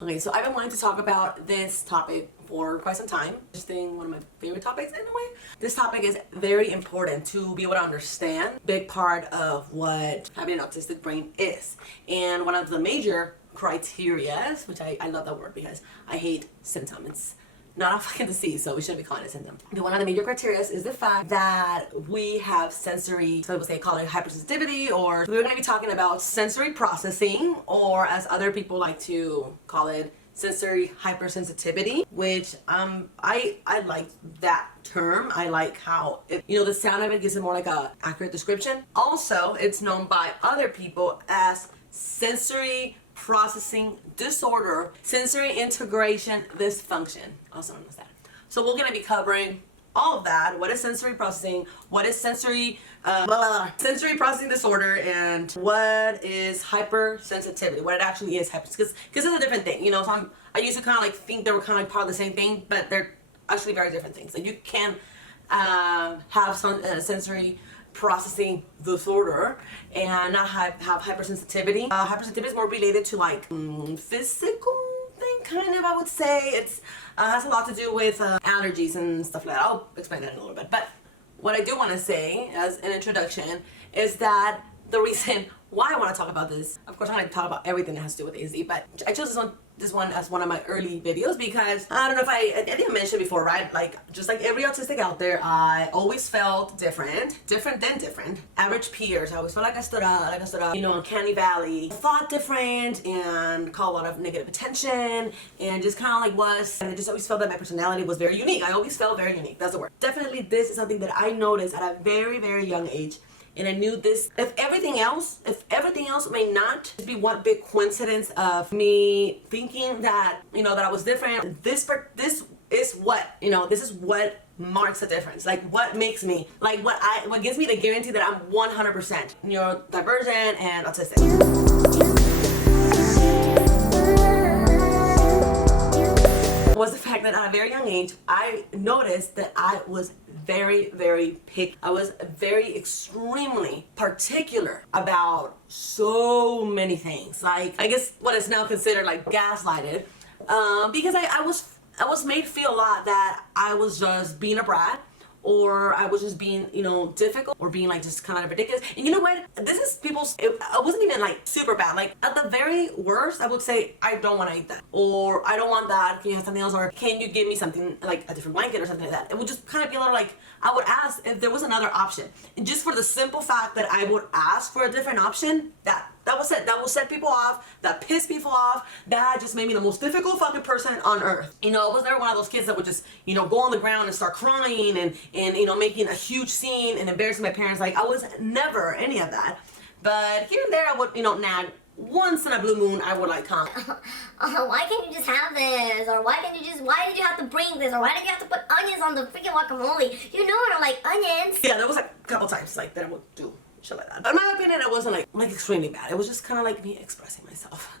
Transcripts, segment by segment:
Okay, so I've been wanting to talk about this topic for quite some time. Interesting, one of my favorite topics in a way. This topic is very important to be able to understand. Big part of what having an autistic brain is. And one of the major criteria, which I love that word because I hate symptoms. It's not a fucking disease, so we shouldn't be calling it a symptom. But one of the major criteria is the fact that we have sensory, so they call it hypersensitivity, or we're going to be talking about sensory processing, or as other people like to call it, sensory hypersensitivity, which I like that term. I like how the sound of it gives it more like a accurate description. Also, it's known by other people as sensory processing disorder, sensory integration dysfunction, also known as that. So we're going to be covering all of that. What is sensory processing? What is sensory processing disorder? And what is hypersensitivity? What it actually is, because it's a different thing. So I used to kind of like think they were kind of like part of the same thing, but they're actually very different things. Like you can have some sensory processing disorder and not have hypersensitivity. Hypersensitivity is more related to like physical thing, kind of, I would say. It's has a lot to do with allergies and stuff like that. I'll explain that in a little bit. But what I do want to say as an introduction is that the reason why I want to talk about this, of course I'm going to talk about everything that has to do with AZ, but I chose this one as one of my early videos because I don't know if I didn't mention before, right? Like just like every autistic out there, I always felt different. Average peers, I always felt like I stood out, in Canny Valley. Thought different and caught a lot of negative attention and just kind of like and I just always felt that my personality was very unique. I always felt very unique, that's the word. Definitely this is something that I noticed at a very, very young age. And I knew this, if everything else may not be one big coincidence of me thinking that, that I was different, this is what marks the difference. Like what makes me, like what gives me the guarantee that I'm 100% neurodivergent and autistic. Was the fact that at a very young age, I noticed that I was very, very picky. I was very extremely particular about so many things. Like, I guess what is now considered like gaslighted, because I was made feel a lot that I was just being a brat, or I was just being, difficult, or being like just kind of ridiculous. And you know what? This is I wasn't even like super bad. Like at the very worst, I would say, I don't want to eat that, or I don't want that. Can you have something else? Or can you give me something like a different blanket or something like that? It would just kind of be a little like, I would ask if there was another option. And just for the simple fact that I would ask for a different option, that will set people off, that piss people off, that just made me the most difficult fucking person on earth. I was never one of those kids that would just, go on the ground and start crying and making a huge scene and embarrassing my parents. Like I was never any of that. But here and there I would, nag. Once in a blue moon, I would like comment. Why can't you just have this? Or why did you have to bring this? Or why did you have to put onions on the freaking guacamole? You know I don't like onions. Yeah, there was like a couple times like that I would do shit like that. But in my opinion, it wasn't like extremely bad. It was just kind of like me expressing myself.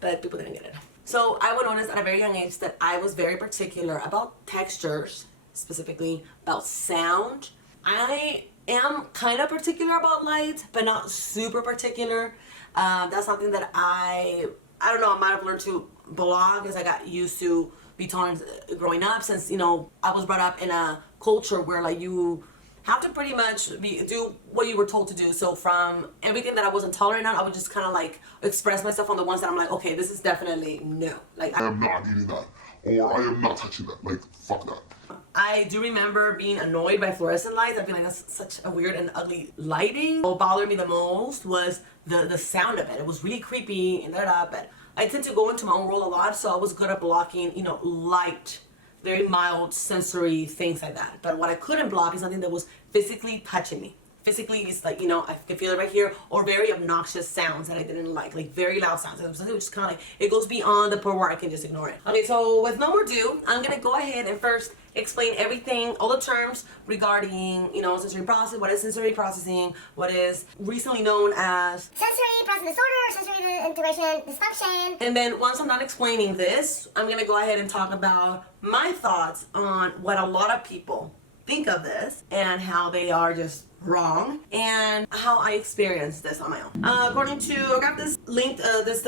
But people didn't get it. So I would notice at a very young age that I was very particular about textures, specifically about sound. I am kind of particular about light, but not super particular. That's something that I don't know, I might have learned to block as I got used to be tolerant growing up, since, I was brought up in a culture where like you have to pretty much do what you were told to do. So from everything that I wasn't tolerant on, I would just kind of like express myself on the ones that I'm like, okay, this is definitely no. Like I am not eating that, or I am not touching that. Like, fuck that. I do remember being annoyed by fluorescent lights. I feel like that's such a weird and ugly lighting. What bothered me the most was the sound of it. It was really creepy and but I tend to go into my own role a lot, so I was good at blocking, light, very mild sensory things like that. But what I couldn't block is something that was physically touching me. Physically, it's like, I can feel it right here, or very obnoxious sounds that I didn't like very loud sounds. It was just kind of like, it goes beyond the point where I can just ignore it. Okay, so with no more ado, I'm going to go ahead and first explain everything, all the terms regarding, sensory processing, what is sensory processing, what is recently known as sensory processing disorder, sensory integration dysfunction. And then once I'm done explaining this, I'm going to go ahead and talk about my thoughts on what a lot of people think of this and how they are just wrong and how I experienced this on my own. According to, I got this link, this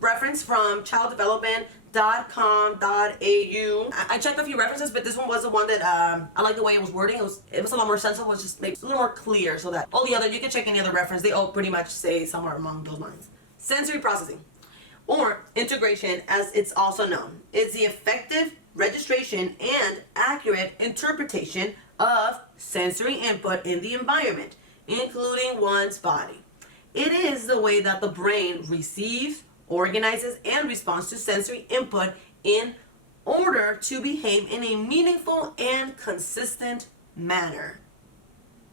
reference from childdevelopment.com.au. I checked a few references, but this one was the one that I like the way it was wording. It was a lot more sensible. It was just maybe a little more clear, so that all the other, you can check any other reference. They all pretty much say somewhere among those lines. Sensory processing, or integration as it's also known, is the effective registration and accurate interpretation of sensory input in the environment, including one's body. It is the way that the brain receives, organizes, and responds to sensory input in order to behave in a meaningful and consistent manner.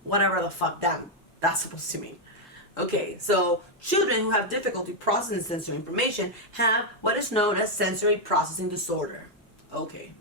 Whatever the fuck that's supposed to mean. Okay, so children who have difficulty processing sensory information have what is known as sensory processing disorder. Okay,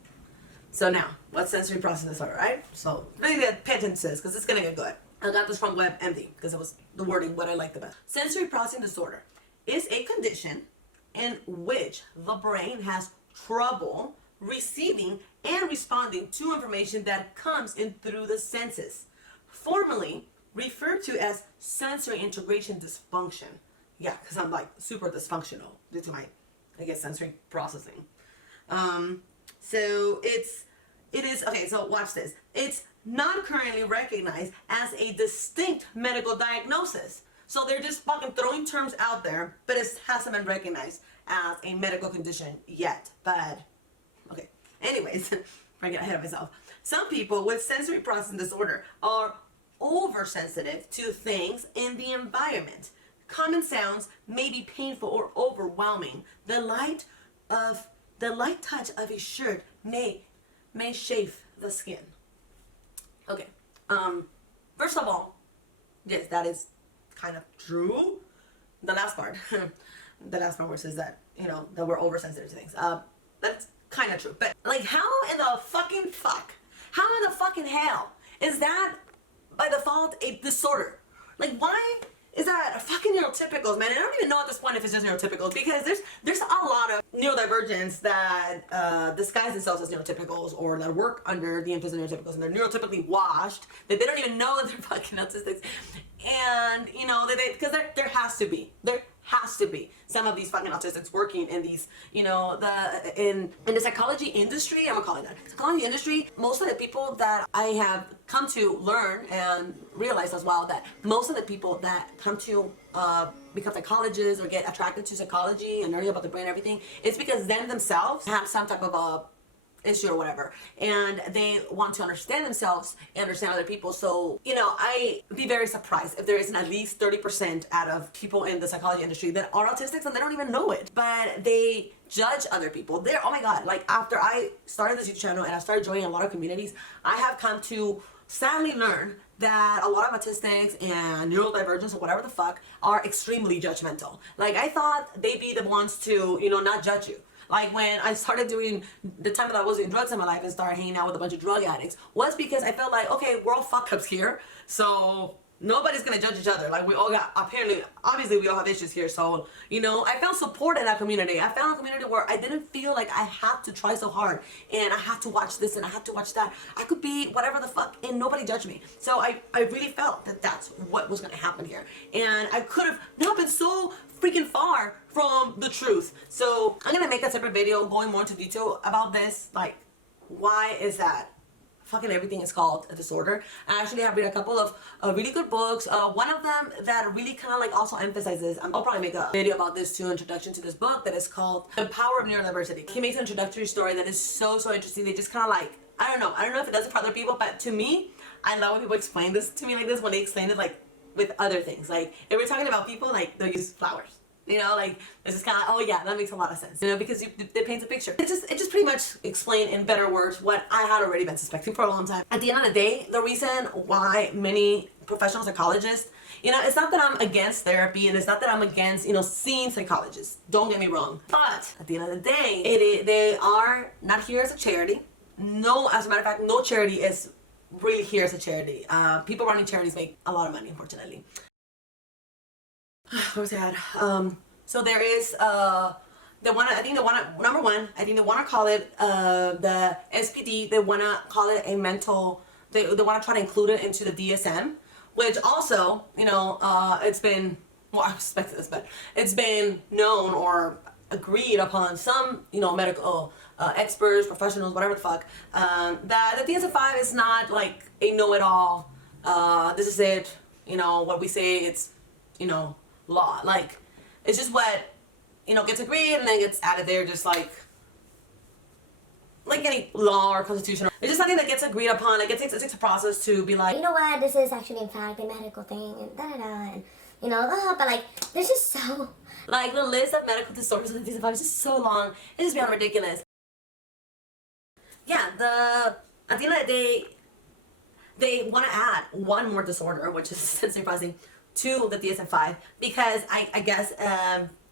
so now, what's sensory processing disorder, right? So, really pay attention to this, because it's gonna get good. I got this from WebMD, because it was the wording what I liked the best. Sensory processing disorder is a condition in which the brain has trouble receiving and responding to information that comes in through the senses, formerly referred to as sensory integration dysfunction. Yeah, because I'm like super dysfunctional due to my, I guess, sensory processing. So it is, okay, so watch this. It's not currently recognized as a distinct medical diagnosis. So they're just fucking throwing terms out there, but it hasn't been recognized as a medical condition yet. But, okay. Anyways, I get ahead of myself. Some people with sensory processing disorder are oversensitive to things in the environment. Common sounds may be painful or overwhelming. The light touch of a shirt may chafe the skin. Okay. First of all, yes, that is kind of true. The last part, the last part where it says that, you know, that we're oversensitive to things. That's kind of true. But like, how in the fucking hell is that by default a disorder? Like, why is that fucking neurotypicals, man? I don't even know at this point if it's just neurotypicals, because there's a lot of neurodivergents that disguise themselves as neurotypicals, or that work under the influence of neurotypicals, and they're neurotypically washed, that they don't even know that they're fucking autistics. And, you know, because there has to be some of these fucking autistics working in these, you know, in the psychology industry. I'm gonna call it that. Psychology industry, most of the people that I have come to learn and realize as well, that most of the people that come to become psychologists or get attracted to psychology and learning about the brain and everything, it's because them themselves have some type of a issue or whatever, and they want to understand themselves and understand other people. So, you know, I'd be very surprised if there isn't at least 30% out of people in the psychology industry that are autistics and they don't even know it, but they judge other people. They're, oh my god, like, after I started this YouTube channel and I started joining a lot of communities, I have come to sadly learn that a lot of autistics and neurodivergents or whatever the fuck are extremely judgmental. Like, I thought they'd be the ones to, you know, not judge you. Like, when I started doing the time that I was doing drugs in my life and started hanging out with a bunch of drug addicts, was because I felt like, okay, we're all fuck ups here, so nobody's gonna judge each other. Like, we all got, obviously we all have issues here. So, you know, I found support in that community. I found a community where I didn't feel like I had to try so hard and I had to watch this and I had to watch that. I could be whatever the fuck and nobody judged me. So I really felt that that's what was gonna happen here. And I could have not been so freaking far from the truth. So I'm gonna make a separate video going more into detail about this. Like, why is that fucking everything is called a disorder? I actually have read a couple of really good books. One of them that really kind of like also emphasizes, I'll probably make a video about this too, introduction to this book, that is called The Power of Neurodiversity. He makes an introductory story that is so interesting. They just kind of like, I don't know if it does it for other people, but to me, I love when people explain this to me like this, when they explain it like with other things. Like, if we're talking about people, like, they'll use flowers. You know, like, it's just kind of like, oh yeah, that makes a lot of sense. You know, because it paints a picture. It just pretty much explained in better words what I had already been suspecting for a long time. At the end of the day, the reason why many professional psychologists, you know, it's not that I'm against therapy, and it's not that I'm against, you know, seeing psychologists. Don't get me wrong. But at the end of the day, they are not here as a charity. No, as a matter of fact, no charity is really here as a charity. People running charities make a lot of money, unfortunately. What was that? So there is number one, I think they want to call it the SPD. They want to call it a mental. They want to try to include it into the DSM. which also, it's been, well, I expected this, but it's been known or agreed upon some, medical experts, professionals, whatever the fuck, that the DSM-5 is not like a know-it-all. This is it, what we say, it's, law. Like, it's just what, gets agreed and then gets added there, just like any law or constitution. It's just something that gets agreed upon. Like, it takes a process to be like, you know what, this is actually in fact a medical thing, and da-da-da, and, but like, there's just so... Like, the list of medical disorders in the DSM-5 is just so long. It's just beyond ridiculous. Yeah, at the end of the day, they want to add one more disorder, which is sensory processing, to the DSM-5 because I guess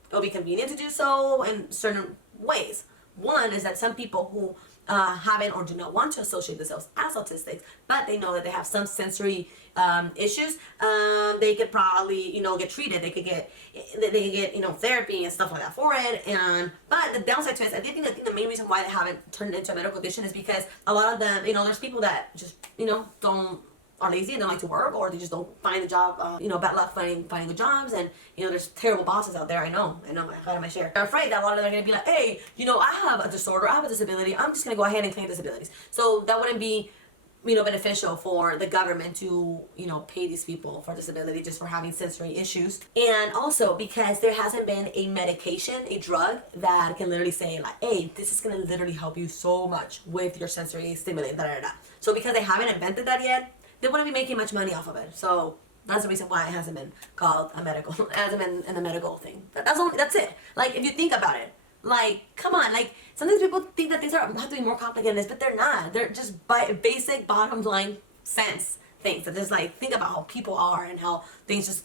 it'll be convenient to do so in certain ways. One is that some people who haven't or do not want to associate themselves as autistics, but they know that they have some sensory issues, they could probably, get treated. They could get therapy and stuff like that for it. But the downside to it is, I think the main reason why they haven't turned it into a medical condition is because a lot of them, there's people that just, are lazy and don't like to work, or they just don't find a job, bad luck finding good jobs, and there's terrible bosses out there. I know, I had my share. I'm afraid that a lot of them are going to be like, hey, I have a disorder, I have a disability, I'm just going to go ahead and claim disabilities. So that wouldn't be, beneficial for the government to, pay these people for disability just for having sensory issues. And also because there hasn't been a medication, a drug that can literally say like, hey, this is going to literally help you so much with your sensory stimulating, So because they haven't invented that yet, they wouldn't be making much money off of it. So that's the reason why it hasn't been called a medical, it hasn't been in the medical thing. That's it. Like, if you think about it, like, come on, like, sometimes people think that things have to be more complicated than this, but they're not. They're just basic bottom line sense things that just like, think about how people are and how things just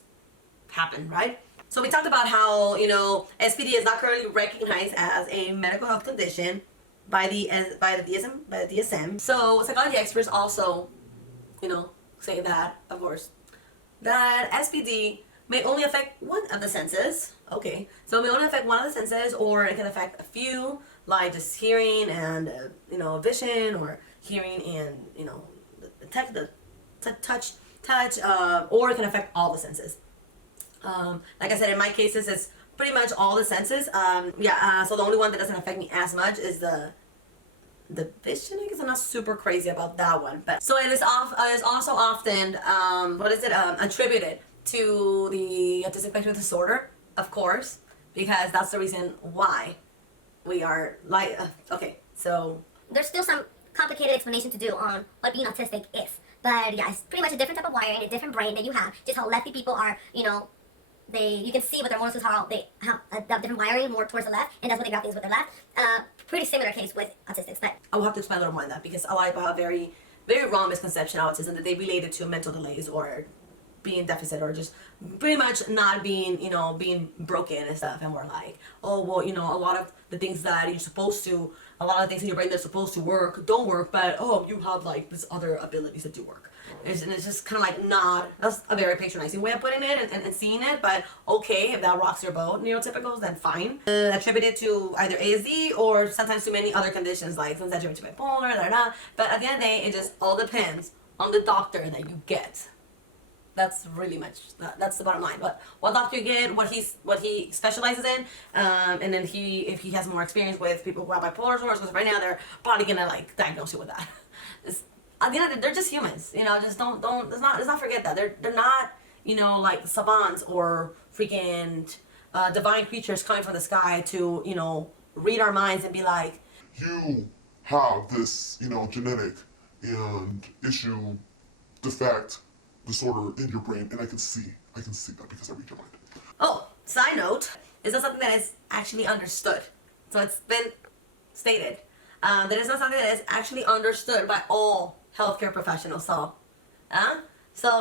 happen, right? So we talked about how, SPD is not currently recognized as a medical health condition by the DSM. So psychology experts also, say that, of course, that SPD may only affect one of the senses. Okay, so it may only affect one of the senses, or it can affect a few, like just hearing and vision, or hearing and touch, or it can affect all the senses. Like I said, in my cases, it's pretty much all the senses. So the only one that doesn't affect me as much is the vision. I guess I'm not super crazy about that one, but so it is also often attributed to the autistic spectrum disorder, of course, because that's the reason why we are like so there's still some complicated explanation to do on what being autistic is, but yeah, it's pretty much a different type of wiring, a different brain that you have. Just how lefty people are, you can see with their motor how they have a different wiring more towards the left, and that's what they grab things with their left. Pretty similar case with autistics, but I will have to explain a little more on that, because a lot of people have very, very wrong misconception of autism, that they relate it to mental delays or being deficit, or just pretty much not being, being broken and stuff. And we're like, oh, well, a lot of the things that you're supposed to, a lot of things in your brain that's supposed to work don't work, but oh, you have like this other abilities that do work. And it's just kind of like that's a very patronizing way of putting it and seeing it, but okay, if that rocks your boat, neurotypicals, then fine. Attributed to either ASD or sometimes to many other conditions, like sometimes attributed to bipolar, but at the end of the day, it just all depends on the doctor that you get. That's really much, that's the bottom line. But what doctor you get, what he specializes in, and then if he has more experience with people who have bipolar disorders, because right now they're probably gonna like diagnose you with that. At the end of it, they're just humans, just let's not forget that. They're not, like savants or freaking divine creatures coming from the sky to, read our minds and be like, you have this, genetic and issue, defect, disorder in your brain, and I can see that because I read your mind. Oh, side note, is not something that is actually understood. So it's been stated that it's not something that is actually understood by all healthcare professionals. So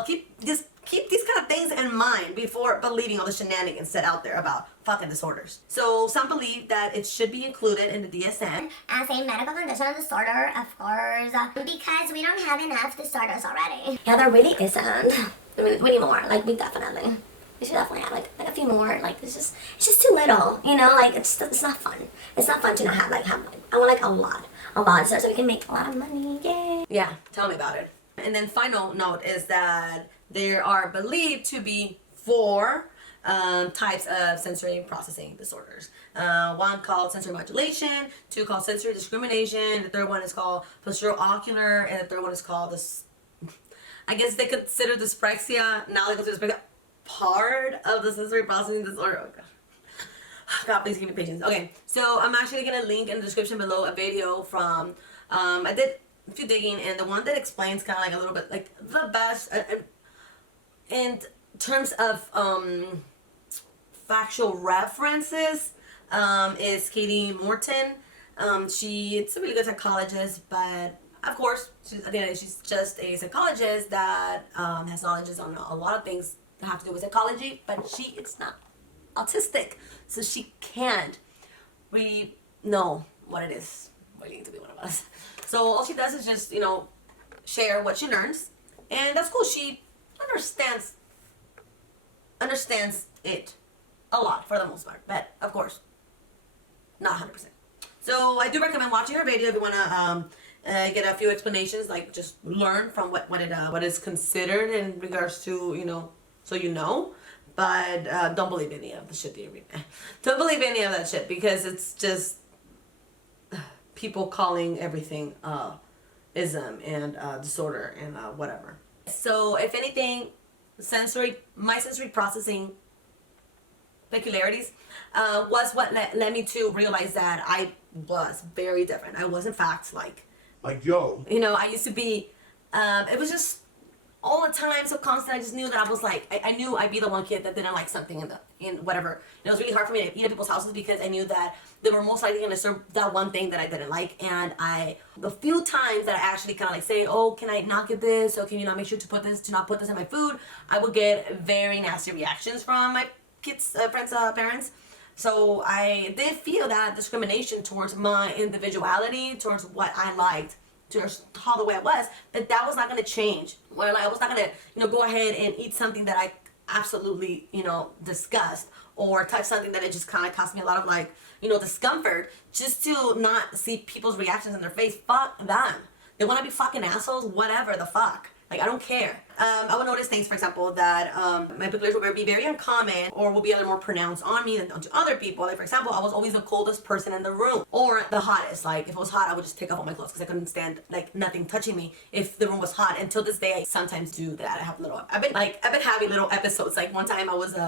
keep these kind of things in mind before believing all the shenanigans set out there about fucking disorders. So some believe that it should be included in the DSM as a medical condition or disorder, of course, because we don't have enough disorders already. Yeah, there really isn't. I mean, we need more. Like, we should definitely have like a few more. Like, it's just too little. Like it's not fun. It's not fun to not have I want like a lot, so we can make a lot of money. Yay! Yeah, tell me about it. And then final note is that there are believed to be 4 types of sensory processing disorders. One called sensory modulation, 2 called sensory discrimination, the 3rd one is called postural-ocular, and the 3rd one is called this. I guess they consider dyspraxia, now they consider dyspraxia part of the sensory processing disorder. Oh gosh. God, please give me patience. Okay, so I'm actually gonna link in the description below a video from, I did a few digging, and the one that explains kind of like a little bit like the best in terms of factual references is Katie Morton. She's a really good psychologist, but of course, at the end, she's just a psychologist that has knowledge on a lot of things that have to do with psychology, but she is not autistic, so she can't really know what it is waiting to be one of us. So all she does is just, you know, share what she learns, and that's cool. She understands it a lot for the most part, but of course, not 100%. So I do recommend watching her video if you want to get a few explanations, like just learn from what is considered in regards to, you know, so you know. But don't believe any of the shit that you read. Don't believe any of that shit, because it's just people calling everything ism and disorder and whatever. So if anything, my sensory processing peculiarities was what led me to realize that I was very different. I was in fact like yo, you know, I used to be, it was just all the time so constant. I just knew that I was like, I knew I'd be the one kid that didn't like something in whatever. And it was really hard for me to eat at people's houses because I knew that they were most likely going to serve that one thing that I didn't like. And the few times that I actually kind of like say, oh, can I not get this? Or can you not make sure to not put this in my food? I would get very nasty reactions from my kids, friends, parents. So I did feel that discrimination towards my individuality, towards what I liked, towards how the way I was, that was not going to change. Well, I was not going to, you know, go ahead and eat something that I absolutely, you know, disgust, or touch something that it just kind of caused me a lot of like, you know, discomfort, just to not see people's reactions in their face. Fuck them. They want to be fucking assholes, whatever the fuck. Like, I don't care. I would notice things, for example, that my peculiarities would be very uncommon, or will be a little more pronounced on me than onto other people. Like, for example, I was always the coldest person in the room, or the hottest. Like, if it was hot, I would just take off all my clothes because I couldn't stand, like, nothing touching me if the room was hot. Until this day, I sometimes do that. I've been having little episodes. Like, one time I was in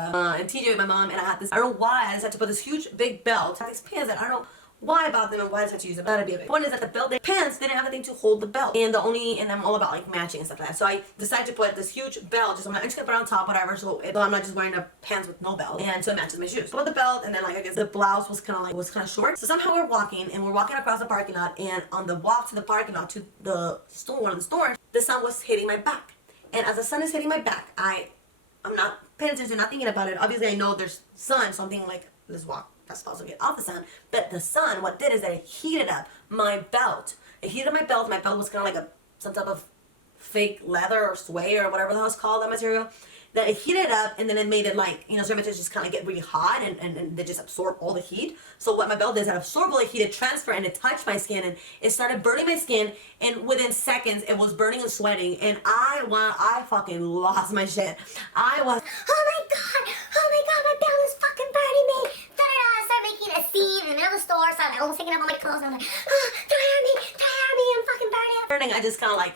TJ with my mom, and I had this, I don't know why, I just had to put this huge, big belt. I had these pants that I don't know why about them and why I had to use them. That'd be a big point. Is that the pants didn't have anything to hold the belt, and I'm all about like matching and stuff like that. So I decided to put this huge belt. I'm just gonna put it on top, whatever. So I'm not just wearing the pants with no belt, and so it matches my shoes. So with the belt, and then like I guess the blouse was kind of short. So somehow we're walking across the parking lot, and on the walk to the parking lot to the store, one of the stores, the sun was hitting my back, and as the sun is hitting my back, I'm not paying attention, not thinking about it. Obviously, I know there's sun, so I'm thinking like, let's walk. That's supposed to get off the sun, but the sun, what did is that it heated up my belt. It heated my belt. My belt was kind of like some type of fake leather or suede or whatever the hell it's called, that material. That it heated up, and then it made it like, you know, certain materials just kind of get really hot, and they just absorb all the heat. So what my belt did is it absorbed all the heat, it transferred, and it touched my skin, and it started burning my skin, and within seconds, it was burning and sweating, and I fucking lost my shit. I was, oh my god, my belt is fucking burning me. I started making a scene in the middle of the store, so I'm almost taking up all my clothes, and I'm like, oh, don't hurt me, I'm fucking burning. I just kind of like,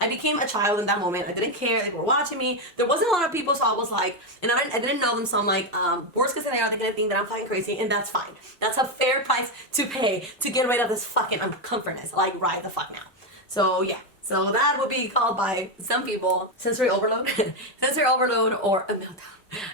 I became a child in that moment. I didn't care, they were watching me. There wasn't a lot of people, so I was like, and I didn't know them, so I'm like, worst case scenario, they're gonna think that I'm fucking crazy, and that's fine. That's a fair price to pay to get rid of this fucking uncomfortness. Like, right the fuck now. So yeah. So that would be called by some people sensory overload, sensory overload, or a meltdown.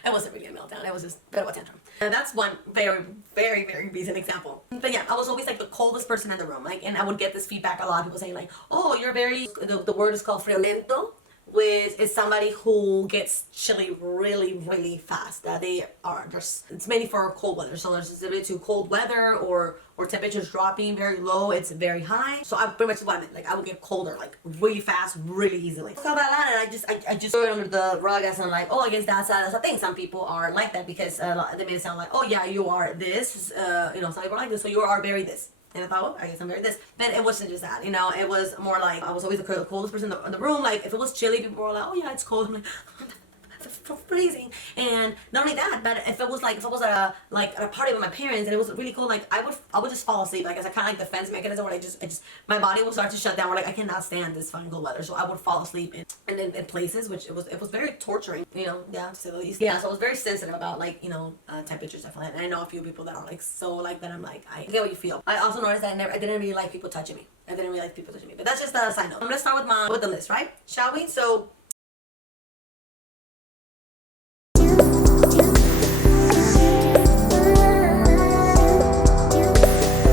It wasn't really a meltdown, it was just a bit of a tantrum. And that's one very, very, very recent example. But yeah, I was always like the coldest person in the room. Like, and I would get this feedback a lot. People saying like, oh, you're very, the word is called friolento, which is somebody who gets chilly really, really fast. It's mainly for cold weather. So there's sensitivity to cold weather or temperatures dropping very low, it's very high. So I pretty much what I meant, like I would get colder like really fast, really easily. So about that, and I just threw it under the rug as I'm like, oh, I guess that's a thing. Some people are like that because they made it sound like, oh yeah, you are this, some people are like this, so you are very this. And I thought, oh, I guess I'm very this. But it wasn't just that, you know, it was more like I was always the coldest person in the room. Like if it was chilly, people were like, oh yeah, it's cold. I'm like, freezing. And not only that, but if it was at a party with my parents and it was really cold, like I would just fall asleep. Like as a kind of like defense mechanism where I just my body will start to shut down. Where like I cannot stand this fucking cold weather, so I would fall asleep in places, which it was very torturing, you know, yeah, to say the least. Yeah, so I was very sensitive about like, you know, temperatures definitely. And I know a few people that are like so like that. I'm like, I get what you feel. I also noticed that I didn't really like people touching me. But that's just a side note. Let's start with the list, right? Shall we? So